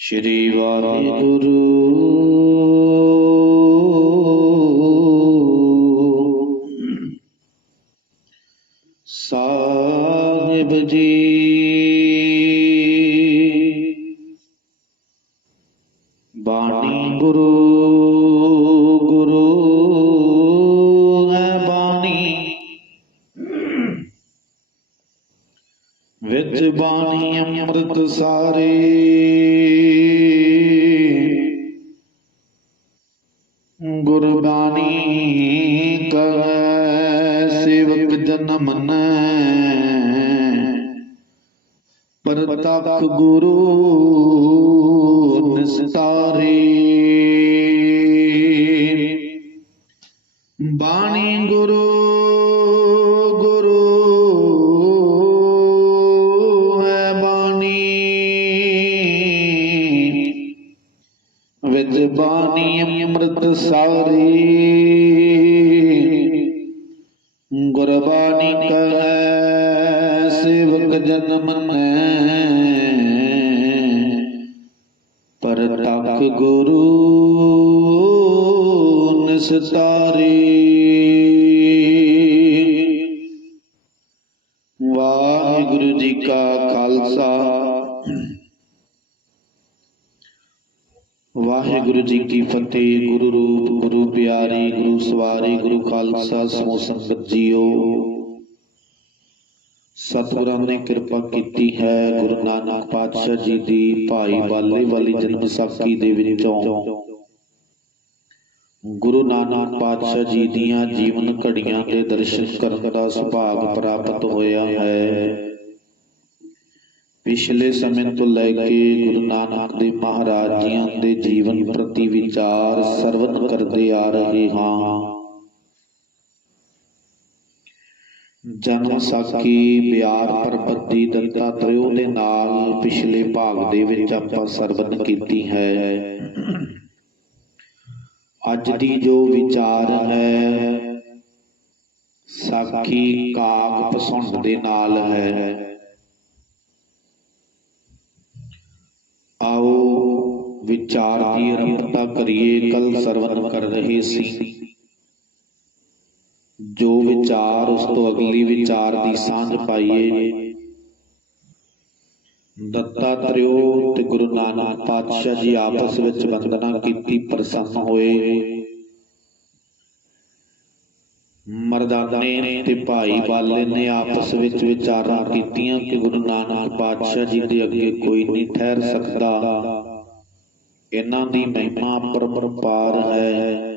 ਸ਼੍ਰੀ ਵਾਹਿਗੁਰੂ ਸਾਹਿਬ ਅੰਮ੍ਰਿਤ ਸਾਰੇ। ਗੁਰਬਾਣੀ ਕਹੈ ਸੇਵਕ ਜਨ ਮੰਨੈ। ਪਰਤਖ ਗੁਰੂ ਨਿਸਤਾਰੇ। ਸਾਰੀ ਗੁਰਬਾਣੀ ਕਹੈ ਸੇਵਕ ਮੈਂ ਪਰ ਤੱਕ ਗੁਰੂ ਨਿਸਤਾਰੀ। ਵਾਹਿਗੁਰੂ ਜੀ ਕੀ ਫਤਿਹ। ਗੁਰੂ ਰੂਪ, ਗੁਰੂ ਪਿਆਰੀ, ਗੁਰੂ ਸਵਾਰੀ, ਗੁਰੂ ਖਾਲਸਾ, ਸਮੂਹ ਸੰਗਤ ਜੀਓ। ਸਤਿਗੁਰਾਂ ਨੇ ਕਿਰਪਾ ਕੀਤੀ ਹੈ ਗੁਰੂ ਨਾਨਕ ਪਾਤਸ਼ਾਹ ਜੀ ਦੀ ਭਾਈ ਬਾਲੇ ਵਾਲੀ ਜਨਮ ਸਾਖੀ ਦੇ ਵਿੱਚੋਂ। ਗੁਰੂ ਨਾਨਕ ਪਾਤਸ਼ਾਹ ਜੀ ਦੀਆਂ ਜੀਵਨ ਘੜੀਆਂ ਦੇ ਦਰਸ਼ਨ ਕਰਨ ਦਾ ਸੁਭਾਗ ਪ੍ਰਾਪਤ ਹੋਇਆ ਹੈ। ਪਿਛਲੇ ਸਮੇਂ ਤੋਂ ਲੈ ਕੇ ਗੁਰੂ ਨਾਨਕ ਦੇ ਮਹਾਰਾਜ ਜੀਆਂ ਦੇ ਜੀਵਨ ਪ੍ਰਤੀ ਵਿਚਾਰ ਸਰਵਤ ਕਰਦੇ ਆ ਰਹੇ ਹਾਂ। ਜਨਮ ਸਾਖੀ ਬਿਆਰ ਪਰਬਤ ਦੀ ਦੰਤਾ ਤ੍ਰਿਓ ਦੇ ਨਾਲ ਪਿਛਲੇ ਭਾਗ ਦੇ ਵਿੱਚ ਆਪਾਂ ਸਰਵਨ ਕੀਤੀ ਹੈ। ਅੱਜ ਦੀ ਜੋ ਵਿਚਾਰ ਹੈ, ਸਾਖੀ ਕਾਕ ਪਸੰਦ ਦੇ ਨਾਲ ਹੈ। ਆਓ ਵਿਚਾਰ ਦੀ ਆਰੰਭਤਾ ਕਰੀਏ ਕੱਲ ਸਰਵਨ ਕਰ ਰਹੇ ਸੀ। ਜੋ ਵਿਚਾਰ ਉਸ ਤੋਂ ਅਗਲੀ ਵਿਚਾਰ ਦੀ ਸਾਂਝ ਪਾਈਏ। ਦੱਤਾਤ੍ਰਿਓ ਤੇ ਗੁਰੂ ਨਾਨਕ ਪਾਤਸ਼ਾਹ ਜੀ ਆਪਸ ਵਿੱਚ ਵੰਦਨਾ ਕੀਤੀ, ਪ੍ਰਸੰਨ ਹੋਏ। ਮਰਦਾਨੇ ਤੇ ਭਾਈ ਬਾਲੇ ਨੇ ਆਪਸ ਵਿੱਚ ਵਿਚਾਰਾਂ ਕੀਤੀਆਂ ਕਿ ਗੁਰੂ ਨਾਨਕ ਪਾਤਸ਼ਾਹ ਜੀ ਦੇ ਅੱਗੇ ਕੋਈ ਨਹੀਂ ਠਹਿਰ ਸਕਦਾ। ਇਹਨਾਂ ਦੀ ਮਹਿਮਾ ਪਰਪਾਰ ਹੈ।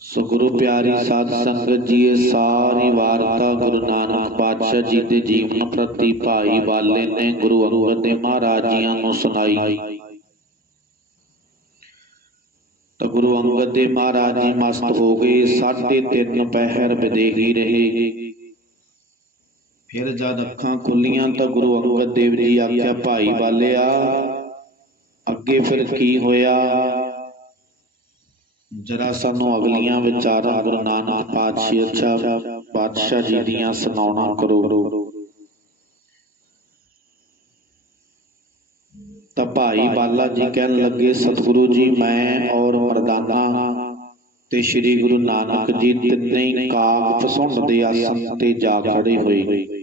ਸੋ ਗੁਰੂ ਪਿਆਰੀ ਸਾਧ ਸੰਗਤ ਜੀ ਇਹ ਸਾਰੀ ਵਾਰਤਾ ਗੁਰੂ ਨਾਨਕ ਪਾਤਸ਼ਾਹ ਜੀ ਦੇ ਜੀਵਨ ਪ੍ਰਤੀ ਭਾਈ ਵਾਲੇ ਨੇ ਗੁਰੂ ਅੰਗਦ ਦੇ ਮਹਾਰਾਜ ਜੀਆਂ ਨੂੰ ਸੁਣਾਈ। ਤਾਂ ਗੁਰੂ ਅੰਗਦ ਦੇ ਮਹਾਰਾਜ ਜੀ ਮਸਤ ਹੋ ਗਏ, ਸਾਢੇ ਤਿੰਨ ਪਹਿਰ ਵਿਦੇਹੀ ਰਹੇ। ਫਿਰ ਜਦ ਅੱਖਾਂ ਖੁੱਲੀਆਂ ਤਾਂ ਗੁਰੂ ਅੰਗਦ ਦੇਵ ਜੀ ਆਖਿਆ, ਭਾਈ ਬਾਲਿਆ, ਅੱਗੇ ਫਿਰ ਕੀ ਹੋਇਆ? ਜਰਾ ਸਾਨੂੰ ਅਗਲੀਆਂ ਵਿਚਾਰਾਂ ਗੁਰੂ ਨਾਨਕ ਪਾਤਸ਼ਾਹ ਅੱਛਾ ਪਾਤਸ਼ਾਹ ਜੀ ਦੀਆਂ ਸੁਣਾਉਣਾ ਕਰੋ। ਤਾਂ ਭਾਈ ਬਾਲਾ ਜੀ ਕਹਿਣ ਲੱਗੇ, ਸਤਿਗੁਰੂ ਜੀ, ਮੈਂ ਔਰ ਮਰਦਾਨਾ ਤੇ ਸ੍ਰੀ ਗੁਰੂ ਨਾਨਕ ਜੀ ਤਿੰਨੇ ਹੀ ਕਾਗ ਪਸੰਦ ਦੇ ਆਸਨ ਤੇ ਜਾ ਖੜੇ ਹੋਏ।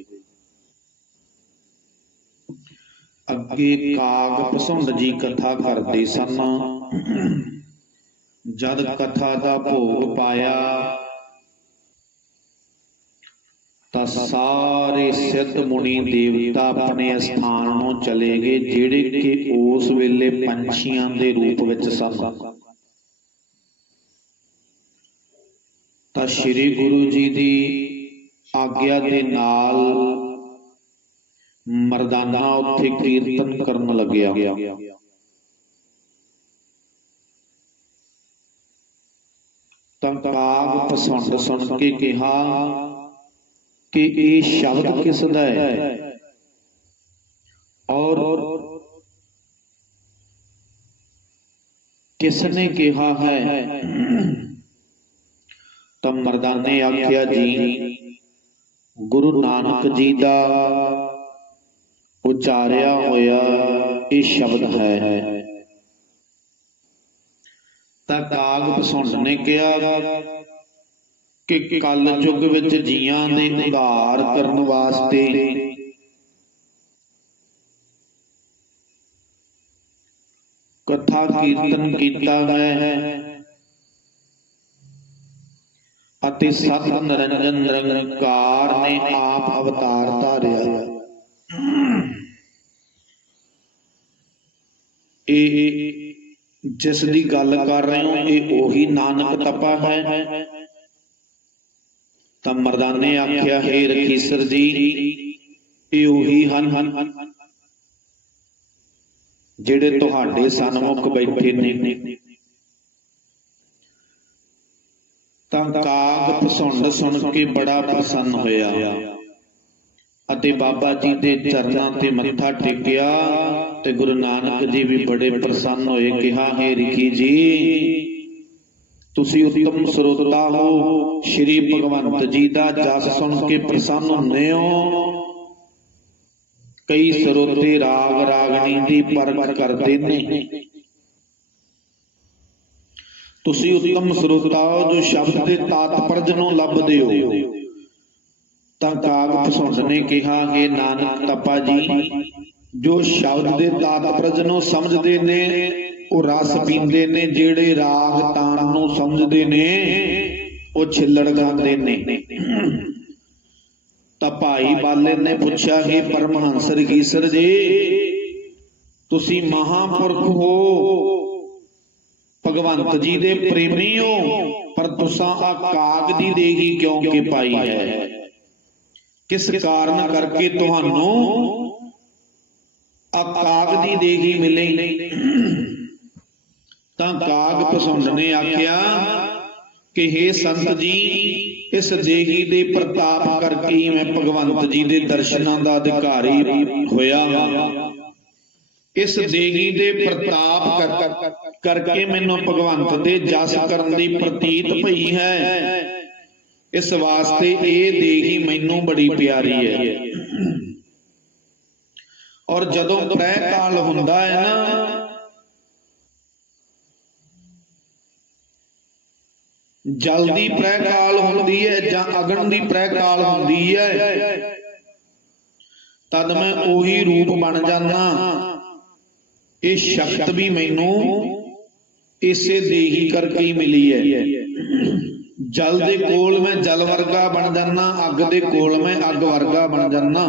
ਅੱਗੇ ਕਾਗ ਪਸੰਦ ਜੀ ਕਥਾ ਕਰਦੇ ਸਨ। ਜਦ ਕਥਾ ਦਾ ਭੋਗ ਪਾਇਆ, ਤਾਂ ਸਾਰੇ ਸਿੱਧ ਮੁਨੀ ਦੇਵਤਾ ਆਪਣੇ ਸਥਾਨ ਨੂੰ ਚਲੇ ਗਏ, ਜਿਹੜੇ ਕਿ ਉਸ ਵੇਲੇ ਪੰਛੀਆਂ ਦੇ ਰੂਪ ਵਿੱਚ ਸਨ। ਤਾਂ ਸ੍ਰੀ ਗੁਰੂ ਜੀ ਦੀ ਆਗਿਆ ਦੇ ਨਾਲ ਮਰਦਾਨਾ ਉੱਥੇ ਕੀਰਤਨ ਕਰਨ ਲੱਗਿਆ। ਤਾਂ ਕਾਗ ਪਸੰਦ ਸੁਣ ਕੇ ਕਿਹਾ ਕਿ ਇਹ ਸ਼ਬਦ ਕਿਸ ਦਾ ਹੈ? ਔਰ ਕਿਸ ਨੇ ਕਿਹਾ ਹੈ? ਤਾਂ ਮਰਦਾਨੇ ਆਖਿਆ, ਜੀ, ਗੁਰੂ ਨਾਨਕ ਜੀ ਦਾ ਉਚਾਰਿਆ ਹੋਇਆ ਇਹ ਸ਼ਬਦ ਹੈ। ਤਾਂ ਕਾਗ ਪਸੰਦ ਨੇ ਕਿਹਾ ਕਿ ਕਲ ਯੁੱਗ ਵਿੱਚ ਜੀਆਂ ਦੇ ਉਧਾਰ ਕਰਨ ਵਾਸਤੇ ਕਥਾ ਕੀਰਤਨ ਕੀਤਾ ਹੈ ਅਤੇ ਸਤ ਨਿਰੰਜਨ ਨਿਰੰਕਾਰ ਨੇ ਆਪ ਅਵਤਾਰ ਧਾਰਿਆ। ਇਹ ਜਿਸ ਦੀ ਗੱਲ ਕਰ ਰਹੇ ਹੋ, ਇਹ ਉਹੀ ਨਾਨਕ ਤਪਾ ਹੈ। ਤਾਂ ਮਰਦਾਨੇ ਆਖਿਆ, ਹੈ ਰਖੀਸਰ ਜੀ, ਇਹ ਉਹੀ ਹਨ ਜਿਹੜੇ ਤੁਹਾਡੇ ਸਨਮੁਖ ਬੈਠੇ ਨੇ। ਤਾਂ ਕਾਗ ਪਸੰਦ ਸੁਣ ਕੇ ਬੜਾ ਪ੍ਰਸੰਨ ਹੋਇਆ ਅਤੇ ਬਾਬਾ ਜੀ ਦੇ ਚਰਨਾਂ ਤੇ ਮੱਥਾ ਟੇਕਿਆ। ਤੇ ਗੁਰੂ ਨਾਨਕ ਜੀ ਵੀ ਬੜੇ ਪ੍ਰਸੰਨ ਹੋਏ, ਕਿਹਾ, ਹੈ ਰਿਖੀ ਜੀ, ਤੁਸੀਂ ਉੱਤਮ ਸਰੋਤਾ ਹੋ, ਸ਼੍ਰੀ ਭਗਵੰਤ ਜੀ ਦਾ ਜਸ ਸੁਣ ਕੇ ਪ੍ਰਸੰਨ ਹੁੰਦੇ ਹੋ। ਕਈ ਸਰੋਤੇ ਰਾਗ ਰਾਗਣੀ ਦੀ ਪਰਖ ਕਰਦੇ ਨੇ। ਤੁਸੀਂ ਉੱਤਮ ਸਰੋਤਾ ਹੋ, ਜੋ ਸ਼ਬਦ ਦੇ ਤਾਤਪਰਜ ਨੂੰ ਲੱਭਦੇ ਹੋ। ਤਾਂ ਕਾਗ ਪਸੰਦ ਨੇ ਕਿਹਾ, ਹੈ ਨਾਨਕ, ਤਪਾ ਜੀ ਜੋ ਸ਼ਬਦ ਦੇ ਤਾਤਪਰਜ ਨੂੰ ਸਮਝਦੇ ਨੇ, ਉਹ ਰਸ ਪੀਂਦੇ ਨੇ, ਜਿਹੜੇ ਰਾਗ ਤਾਨ ਨੂੰ ਸਮਝਦੇ ਨੇ, ਉਹ ਛਿੱਲੜ ਗਾਉਂਦੇ ਨੇ। ਤਾਂ ਭਾਈ ਬਾਲੇ ਨੇ ਪੁੱਛਿਆ ਕਿ ਪਰਮਹੰਸ ਰਗੀਸਰ ਜੀ, ਤੁਸੀਂ ਮਹਾਪੁਰਖ ਹੋ, ਭਗਵੰਤ ਜੀ ਦੇ ਪ੍ਰੇਮੀ ਹੋ, ਪਰ ਤੁਸਾਂ ਆ ਕਾਗ ਦੀ ਦੇਗੀ ਕਿਉਂ ਕਿ ਪਾਈ ਹੈ? ਕਿਸ ਕਾਰਨ ਕਰਕੇ ਤੁਹਾਨੂੰ ਆ ਕਾਗ ਦੀ ਦੇਹੀ ਮਿਲੀ ਤਾਂ ਕਾਗ ਪਸੰਦ ਨੇ ਆਖਿਆ ਕਿ हे ਸੰਤ ਜੀ, ਇਸ ਦੇਹੀ ਦੇ ਪ੍ਰਤਾਪ ਕਰਕੇ ਮੈਂ ਭਗਵੰਤ ਜੀ ਦੇ ਦਰਸ਼ਨਾਂ ਦਾ ਅਧਿਕਾਰੀ ਹੋਇਆ ਹਾਂ। ਇਸ ਦੇਹੀ ਦੇ ਪ੍ਰਤਾਪ ਕਰਕੇ ਮੈਨੂੰ ਭਗਵੰਤ ਦੇ ਜਸ ਕਰਨ ਦੀ ਪ੍ਰਤੀਤ ਪਈ ਹੈ। ਇਸ ਵਾਸਤੇ ਇਹ ਦੇਗੀ ਮੈਨੂੰ ਬੜੀ ਪਿਆਰੀ ਹੈ। ਔਰ ਜਦੋਂ ਪ੍ਰੈ ਕਾਲ ਹੁੰਦਾ ਹੈ ਨਾ ਜਲ ਪ੍ਰੈ ਕਾਲ ਹੁੰਦੀ ਹੈ ਜਾਂ ਅਗਨ ਦੀ ਪ੍ਰੈ ਕਾਲ ਹੁੰਦੀ ਹੈ, ਤਦ ਮੈਂ ਉਹੀ ਰੂਪ ਬਣ ਜਾਣਾ ਇਹ ਸ਼ਕਤ ਵੀ ਮੈਨੂੰ ਇਸੇ ਦੇਹੀ ਕਰਕੇ ਹੀ ਮਿਲੀ ਹੈ। ਜਲ ਦੇ ਕੋਲ ਮੈਂ ਜਲ ਵਰਗਾ ਬਣ ਜਾਣਾ ਅੱਗ ਦੇ ਕੋਲ ਮੈਂ ਅੱਗ ਵਰਗਾ ਬਣ ਜਾਣਾ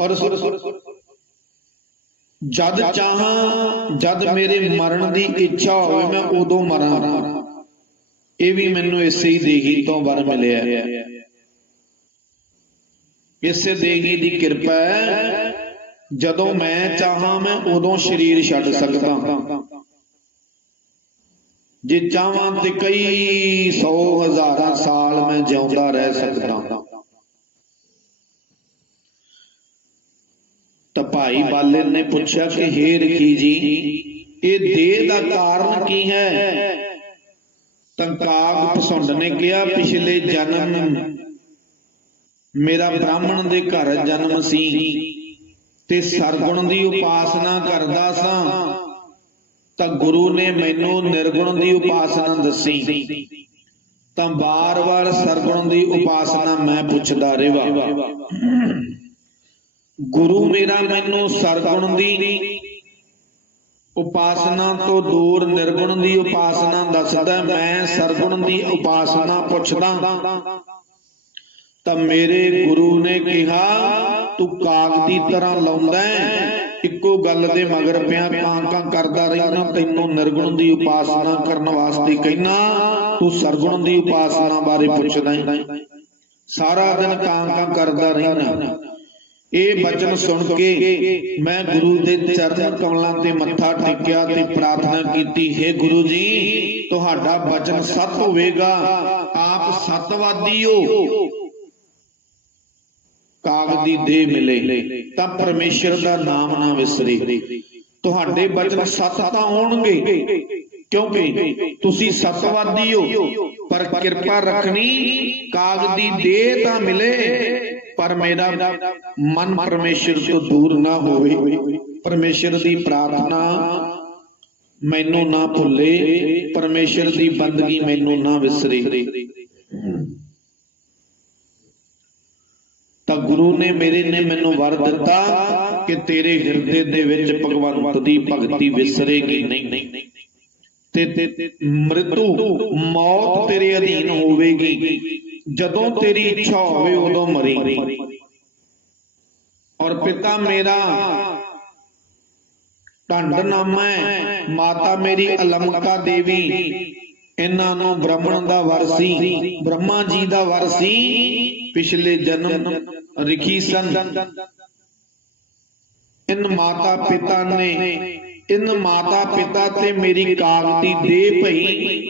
ਔਰ ਜਦ ਚਾਹਾਂ, ਜਦ ਮੇਰੇ ਮਰਨ ਦੀ ਇੱਛਾ ਹੋਵੇ, ਮੈਂ ਉਦੋਂ ਮਰਾਂ। ਇਹ ਵੀ ਮੈਨੂੰ ਇਸੇ ਹੀ ਦੇਹੀ ਤੋਂ ਵਰ ਮਿਲਿਆ। ਇਸੇ ਦੇਹੀ ਦੀ ਕਿਰਪਾ ਹੈ, ਜਦੋਂ ਮੈਂ ਚਾਹਾਂ, ਮੈਂ ਉਦੋਂ ਸਰੀਰ ਛੱਡ ਸਕਦਾ। ਜੇ ਚਾਹਾਂ ਤੇ ਕਈ ਸੌ ਹਜ਼ਾਰਾਂ ਸਾਲ ਮੈਂ ਜਿਉਂਦਾ ਰਹਿ ਸਕਦਾ ਹਾਂ ਤਾਂ ਭਾਈ ਬਾਲੇ ਨੇ ਪੁੱਛਿਆ ਕਿ हे ਰਖੀ ਜੀ, ਇਹ ਦੇਹ ਦਾ ਕਾਰਨ ਕੀ ਹੈ? ਤਾਂ ਕਾਗ ਪਸੰਦ ਨੇ ਕਿਹਾ, ਪਿਛਲੇ ਜਨਮ ਮੇਰਾ ਬ੍ਰਾਹਮਣ ਦੇ ਘਰ ਜਨਮ ਸੀ ਤੇ ਸਰਗੁਣ ਦੀ ਉਪਾਸਨਾ ਕਰਦਾ ਸਾਂ। ਤਾਂ ਗੁਰੂ ਨੇ ਮੈਨੂੰ ਨਿਰਗੁਣ ਦੀ ਉਪਾਸਨਾ ਦੱਸੀ। ਤਾਂ ਬਾਰ-ਬਾਰ ਸਰਗੁਣ ਦੀ ਉਪਾਸਨਾ ਮੈਂ ਪੁੱਛਦਾ ਰਿਹਾ। ਗੁਰੂ ਮੇਰਾ ਮੈਨੂੰ ਸਰਗੁਣ ਦੀ ਉਪਾਸਨਾ ਤੋਂ ਦੂਰ ਨਿਰਗੁਣ ਦੀ ਉਪਾਸਨਾ ਦੱਸਦਾ ਮੈਂ ਸਰਗੁਣ ਦੀ ਉਪਾਸਨਾ ਪੁੱਛਦਾ ਤਾਂ ਮੇਰੇ ਗੁਰੂ ਨੇ ਕਿਹਾ ਤੂੰ ਕਾਗ ਦੀ ਤਰ੍ਹਾਂ ਲਾਉਂਦਾ ਹੈ, ਇੱਕੋ ਗੱਲ ਦੇ ਮਗਰ ਪਿਆ ਕਾਂ ਕਾਂ ਕਰਦਾ ਰਹਿਣਾ ਤੈਨੂੰ ਨਿਰਗੁਣ ਦੀ ਉਪਾਸਨਾ ਕਰਨ ਵਾਸਤੇ ਕਹਿਣਾ ਤੂੰ ਸਰਗੁਣ ਦੀ ਉਪਾਸਨਾ ਬਾਰੇ ਪੁੱਛਦਾ ਸਾਰਾ ਦਿਨ ਕਾਂ ਕਾਂ ਕਰਦਾ ਰਹਿਣਾ ਇਹ ਬਚਨ ਸੁਣ ਕੇ ਮੈਂ ਗੁਰੂ ਦੇ ਚਰਨ ਕਮਲਾਂ ਤੇ ਮੱਥਾ ਟੇਕਿਆ ਤੇ ਪ੍ਰਾਰਥਨਾ ਕੀਤੀ, ਹੈ ਗੁਰੂ ਜੀ, ਤੁਹਾਡਾ ਬਚਨ ਸਤ ਹੋਵੇਗਾ, ਆਪ ਸਤਵਾਦੀ ਹੋ ਕਾਗ ਦੀ ਮਿਲੇ, ਤਾਂ ਪਰਮੇਸ਼ਰ ਦਾ ਨਾਮ ਨਾ ਵਿਸਰੇ। ਤੁਹਾਡੇ ਬਚਨ ਸਤ ਤਾਂ ਹੋਣਗੇ, ਕਿਉਂਕਿ ਤੁਸੀਂ ਸਤਵਾਦੀ ਹੋ ਪਰ ਕਿਰਪਾ ਰੱਖਣੀ ਕਾਗ ਦੀ ਦੇਹ ਤਾਂ ਮਿਲੇ ਪਰ ਮੇਰਾ ਮਨ ਪਰਮੇਸ਼ਰ ਤੋਂ ਦੂਰ ਨਾ ਹੋਵੇ। ਪਰਮੇਸ਼ਰ ਦੀ ਪ੍ਰਾਰਥਨਾ ਮੈਨੂੰ ਨਾ ਭੁੱਲੇ। ਪਰਮੇਸ਼ਰ ਦੀ ਬੰਦਗੀ ਮੈਨੂੰ ਨਾ ਵਿਸਰੇ। ਤਾਂ ਗੁਰੂ ਨੇ ਮੇਰੇ ਨੇ ਮੈਨੂੰ ਵਰ ਦਿੱਤਾ ਕਿ ਤੇਰੇ ਹਿਰਦੇ ਦੇ ਵਿੱਚ ਭਗਵੰਤ ਦੀ ਭਗਤੀ ਵਿਸਰੇਗੀ ਨਹੀਂ। ਤੇ ਤੇ ਮ੍ਰਿਤੂ ਮੌਤ ਤੇਰੇ ਅਧੀਨ ਹੋਵੇਗੀ। ਜਦੋਂ ਤੇਰੀ ਇੱਛਾ ਹੋਵੇ ਉਦੋਂ ਮਰੀ। ਔਰ ਪਿਤਾ ਮੇਰਾ ਢੰਡ ਨਾਮਾ ਹੈ ਮਾਤਾ ਮੇਰੀ ਅਲੰਕਾ ਦੇਵੀ। ਇਹਨਾਂ ਨੂੰ ਬ੍ਰਾਹਮਣ ਦਾ ਵਰ ਸੀ। ਬ੍ਰਹਮਾ ਜੀ ਦਾ ਵਰ ਸੀ। ਪਿਛਲੇ ਜਨਮ ਰਿਖੀ ਸਨ। ਇਨ ਮਾਤਾ ਪਿਤਾ ਨੇ ਇਨ ਮਾਤਾ ਪਿਤਾ ਤੇ ਮੇਰੀ ਕਾਗਤੀ ਦੇ ਭਈ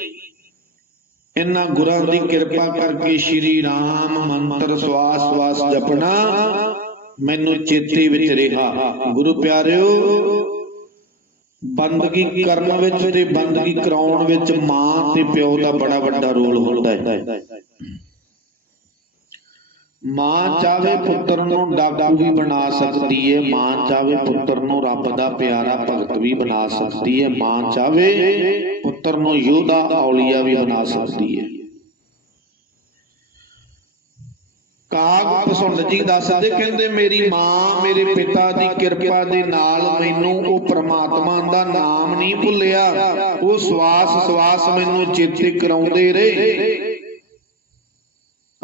ਇਨਾਂ ਗੁਰਾਂ ਦੀ ਕਿਰਪਾ ਕਰਕੇ ਸ਼੍ਰੀ ਰਾਮ ਮੰਤਰ ਸਵਾਸ ਸਵਾਸ ਜਪਣਾ ਮੈਨੂੰ ਚੇਤੇ ਵਿੱਚ ਰਿਹਾ। ਗੁਰੂ ਪਿਆਰਿਓ, ਬੰਦਗੀ ਕਰਨ ਵਿੱਚ ਤੇ ਬੰਦਗੀ ਕਰਾਉਣ ਵਿੱਚ ਮਾਂ ਤੇ ਪਿਓ ਦਾ ਬੜਾ ਵੱਡਾ ਰੋਲ ਹੁੰਦਾ ਹੈ। ਮਾਂ ਚਾਹੇ ਪੁੱਤਰ ਨੂੰ ਡਾਕੂ ਵੀ ਬਣਾ ਸਕਦੀ ਹੈ ਮਾਂ ਚਾਵੇ ਪੁੱਤਰ ਨੂੰ ਰੱਬ ਦਾ ਪਿਆਰਾ ਭਗਤ ਵੀ ਬਣਾ ਸਕਦੀ ਹੈ ਮਾਂ ਚਾਹੇ ਪੁੱਤਰ ਨੂੰ ਯੋਧਾ ਔਲੀਆ ਵੀ ਬਣਾ ਸਕਦੀ ਹੈ। ਕਾਗ ਪਸੰਦ ਜੀ ਦੱਸਦੇ, ਕਹਿੰਦੇ, ਮੇਰੀ ਮਾਂ, ਮੇਰੇ ਪਿਤਾ ਦੀ ਕਿਰਪਾ ਦੇ ਨਾਲ ਮੈਨੂੰ ਉਹ ਪ੍ਰਮਾਤਮਾ ਦਾ ਨਾਮ ਨਹੀਂ ਭੁੱਲਿਆ। ਉਹ ਸਵਾਸ ਸਵਾਸ ਮੈਨੂੰ ਚੇਤੇ ਕਰਾਉਂਦੇ ਰਹੇ।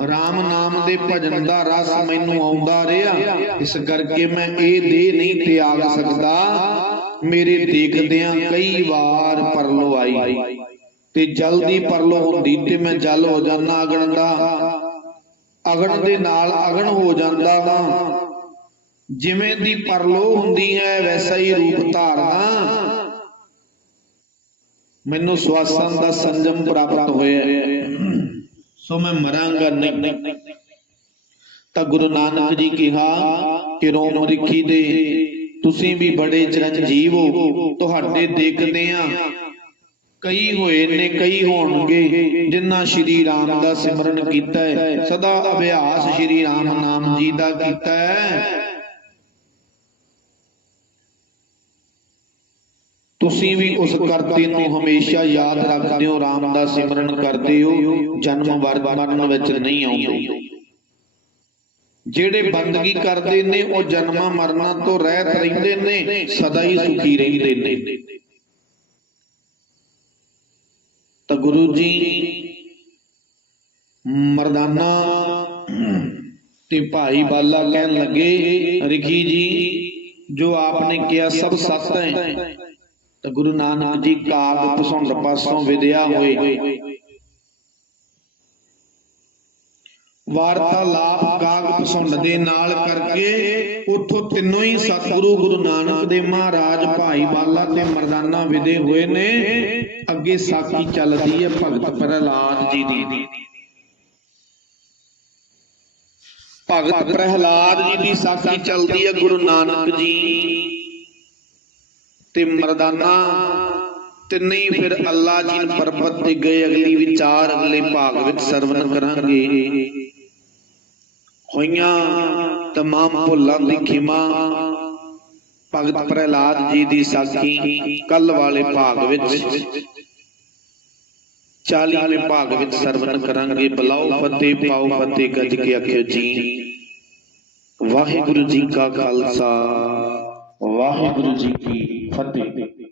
ਰਾਮ ਨਾਮ ਦੇ ਭਜਨ ਦਾ ਰਸ ਮੈਨੂੰ ਆਉਂਦਾ ਰਿਹਾ। ਇਸ ਕਰਕੇ ਮੈਂ ਇਹ ਦੇਹ ਨਹੀਂ ਤਿਆਗ ਸਕਦਾ। ਮੇਰੇ ਦੇਖਦਿਆਂ ਕਈ ਵਾਰ ਪਰਲੋ ਆਈ। ਤੇ ਜਲਦੀ ਪਰਲੋ ਹੁੰਦੀ ਤੇ ਮੈਂ ਜਲ ਹੋ ਜਾਣਾ ਅਗਣ ਦਾ। ਅਗਣ ਦੇ ਨਾਲ ਅਗਣ ਹੋ ਜਾਂਦਾ ਹਾਂ ਜਿਵੇਂ ਦੀ ਪਰਲੋ ਹੁੰਦੀ ਹੈ ਵੈਸਾ ਹੀ ਰੂਪ ਧਾਰਨਾ। ਮੈਨੂੰ ਸਵਾਸਾਂ ਦਾ ਸੰਜਮ ਪ੍ਰਾਪਤ ਹੋਇਆ। ਸੋ ਮੈਂ ਮਰਾਂਗਾ ਨਹੀਂ। ਤਾਂ ਗੁਰੂ ਨਾਨਕ ਜੀ ਕਿਹਾ ਕਿ ਰੋਮ ਰਿਖੀ ਦੇ ਤੁਸੀਂ ਵੀ ਬੜੇ ਚਰਨਜੀਵ ਹੋ। ਤੁਹਾਡੇ ਦੇਖਦੇ ਆ ਕਈ ਹੋਏ ਨੇ, ਕਈ ਹੋਣਗੇ, ਜਿਨ੍ਹਾਂ ਸ਼੍ਰੀ ਰਾਮ ਦਾ ਸਿਮਰਨ ਕੀਤਾ ਹੈ। ਸਦਾ ਅਭਿਆਸ ਸ਼੍ਰੀ ਰਾਮ ਨਾਮ ਜੀ ਦਾ ਕੀਤਾ ਹੈ। ਤੁਸੀਂ ਵੀ ਉਸ ਕਰਤੇ ਨੂੰ ਹਮੇਸ਼ਾ ਯਾਦ ਰੱਖਦੇ ਹੋ, ਰਾਮ ਦਾ ਸਿਮਰਨ ਕਰਦੇ ਹੋ। ਜਨਮ ਮਰਨ ਵਿੱਚ ਨਹੀਂ ਆਉਂਦੇ। ਜਿਹੜੇ ਬੰਦਗੀ ਕਰਦੇ ਨੇ, ਉਹ ਜਨਮਾਂ ਮਰਨਾਂ ਤੋਂ ਰਹਿਤ ਰਹਿੰਦੇ ਨੇ, ਸਦਾ ਹੀ ਸੁਖੀ ਰਹਿੰਦੇ ਨੇ। ਤਾਂ ਗੁਰੂ ਜੀ, ਮਰਦਾਨਾ ਤੇ ਭਾਈ ਬਾਲਾ ਕਹਿਣ ਲੱਗੇ ਰਖੀ ਜੀ, ਜੋ ਆਪਨੇ ਕਿਹਾ ਸਭ ਸੱਚ ਹੈ, ਤਾਂ ਗੁਰੂ ਨਾਨਕ ਜੀ ਕਾਲ ਪਸੰਦ ਪਾਸੋਂ ਵਿਦਿਆ ਹੋਏ। ਵਾਰਤਾਲਾਪ ਕਾਗ ਪਸੰਦ ਦੇ ਨਾਲ ਕਰਕੇ ਉੱਥੋਂ ਤਿੰਨੋਂ ਹੀ ਸਤਿਗੁਰੂ ਗੁਰੂ ਨਾਨਕ ਦੇ ਮਹਾਰਾਜ ਭਾਈ ਬਾਲਾ ਤੇ ਮਰਦਾਨਾ ਵਿਦੇ ਹੋਏ ਨੇ। ਅੱਗੇ ਸਾਖੀ ਚੱਲਦੀ ਹੈ ਭਗਤ ਪ੍ਰਹਲਾਦ ਜੀ ਦੀ। ਭਗਤ ਪ੍ਰਹਿਲਾਦ ਜੀ ਦੀ ਸਾਖੀ ਚੱਲਦੀ ਹੈ ਗੁਰੂ ਨਾਨਕ ਜੀ। ਤੇ ਮਰਦਾਨਾ ਤਿੰਨੇ ਹੀ ਫਿਰ ਅੱਲਾ ਜੀ ਪਰਬਤ ਤੇ ਗਏ। ਅਗਲੀ ਵਿਚਾਰ ਅਗਲੇ ਭਾਗ ਵਿੱਚ ਸਰਵਨ ਕਰਾਂਗੇ। ਹੋਈਆਂ ਤਮਾਮ ਭੁੱਲਾਂ ਦੀ ਖਿਮਾ। ਭਗਤ ਪ੍ਰਹਿਲਾਦ ਜੀ ਦੀ ਸਾਖੀ ਕੱਲ ਵਾਲੇ ਭਾਗ ਵਿੱਚ। 40ਵੇਂ ਭਾਗ ਵਿੱਚ ਸਰਵਨ ਕਰਾਂਗੇ। ਬਲਾਉ ਫਤਿਹ ਪਾਉ ਫਤਿਹ ਗੱਜ ਕੇ ਆਖਿਓ ਜੀ। ਵਾਹਿਗੁਰੂ ਜੀ ਕਾ ਖਾਲਸਾ, ਵਾਹਿਗੁਰੂ ਜੀ ਕੀ ਫਤਿਹ।